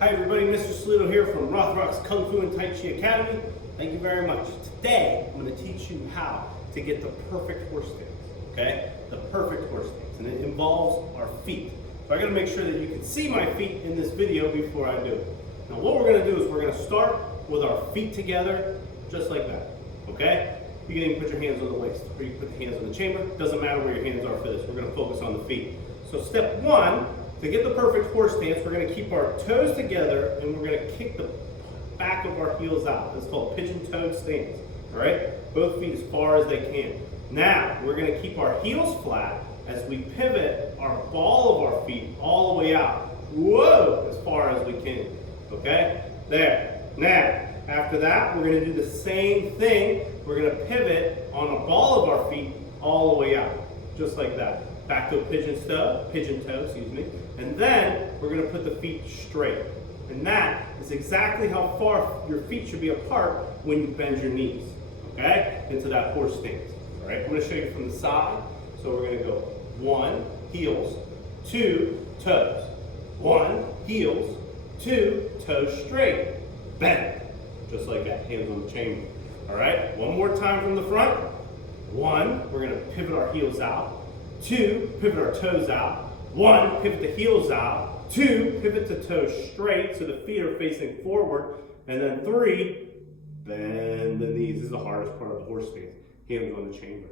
Hi everybody, Mr. Saludo here from Rothrock's Kung Fu and Tai Chi Academy. Thank you very much. Today, I'm going to teach you how to get the perfect horse stance, okay? The perfect horse stance, and it involves our feet. So I got to make sure that you can see my feet in this video before I do it. Now what we're going to do is we're going to start with our feet together, just like that, okay? You can even put your hands on the waist, or you can put the hands on the chamber. Doesn't matter where your hands are for this. We're going to focus on the feet. So step one, to get the perfect horse stance, we're going to keep our toes together and we're going to kick the back of our heels out. This is called pigeon-toed stance. All right? Both feet as far as they can. Now, we're going to keep our heels flat as we pivot our ball of our feet all the way out. Whoa! As far as we can. Okay? There. Now, after that, we're going to do the same thing. We're going to pivot on a ball of our feet all the way out. Just like that. Back to a pigeon toe, excuse me. And then we're going to put the feet straight. And that is exactly how far your feet should be apart when you bend your knees, okay? Into that horse stance. All right, I'm going to show you from the side. So we're going to go 1, heels, 2, toes. 1, heels, 2, toes straight. Bend. Just like that, hands on the chamber. All right, one more time from the front. 1, we're going to pivot our heels out. 2, pivot our toes out. 1, pivot the heels out. 2, pivot the toes straight so the feet are facing forward. And then 3, bend the knees. This is the hardest part of the horse stance. Hands on the chamber.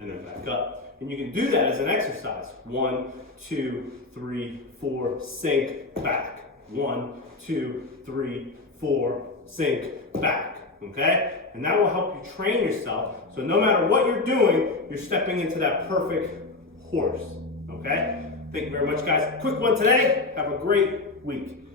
And then back up. And you can do that as an exercise. 1, 2, 3, 4, sink, back. 1, 2, 3, 4, sink, back. Okay? And that will help you train yourself. So no matter what you're doing, you're stepping into that perfect horse. Okay? Thank you very much, guys. Quick one today. Have a great week.